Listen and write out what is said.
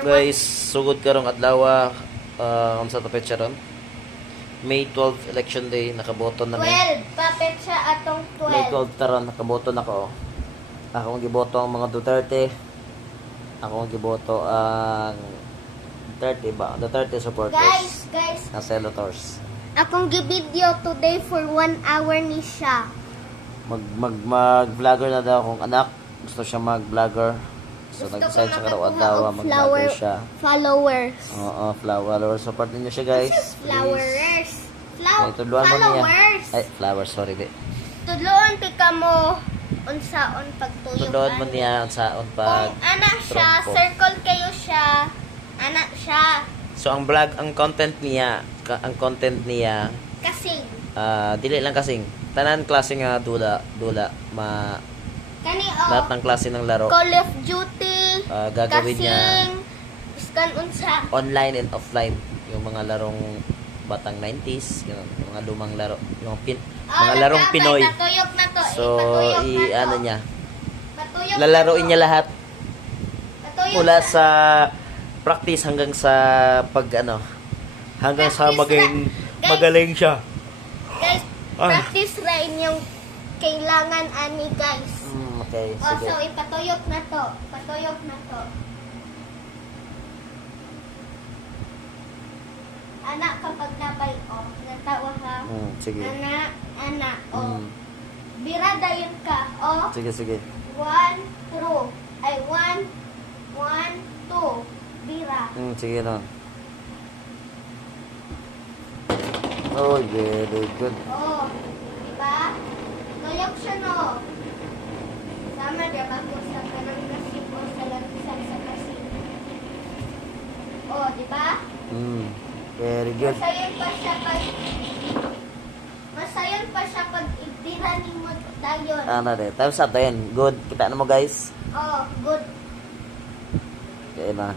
Guys, sugod karong adlaw unsa ta petsa ron? May 12 election day, nakaboto na mi. 12, papet siya atong 12. May 12 taron, nakaboto na ko. Ako ang giboto ang mga Duterte. Ako ang giboto ang Duterte ba? Duterte supporters. Guys, Na senators. akong gibideo today for 1 hour ni siya. Mag-vlogger na daw akong anak. Gusto siya mag-vlogger. So, nag-decide siya karaw adlaw, mag-vlogger siya. Followers. Oo, flower. Support ninyo siya, guys. Flowers. Ay, tudloan mo niya. Followers. Ay, flowers, sorry, be. Tudloan pika mo unsaon pagtuyok. Tudloan mo niya unsaon pag Kung anak siya, trompo. circle kayo siya. Anak siya. So, ang content niya, Kasing. dili lang kasing, tanan klase nga dula, Kani lahat ng klase ng laro, Call of Duty. gagawin niya Kasing. Iskan unsa. online and offline, yung mga larong batang 90s, yung mga lumang laro, yung mga larong Pinoy. Patuyok na to. So, Ipatuyok na to. ano niya, Patuyok lalaroin na to. niya lahat Patuyok mula na. sa practice hanggang sa hanggang sa Practice magaling siya. Guys, Ah. practice rin yung kailangan ani guys. Okay, O, sige. so ipatuyok na to. Patuyok na to. Anak kapag nabay o, natawa ha. Sige. Anak, o. Mm, Bira dayon ka, o. sige. 1, 2. Ay, 1, 2. Bira. Sige nun. Oh, very good. O, diba? Tuyok siya no. Sama dia bago sa kanang kasip o sa lantisan sa kasip. O, diba? Very good. Masayon pa siya pag itira ni mo dayon. Ano rin? Time's up. Ayan. Good. Kita na mo, guys. Oh, good. Okay na.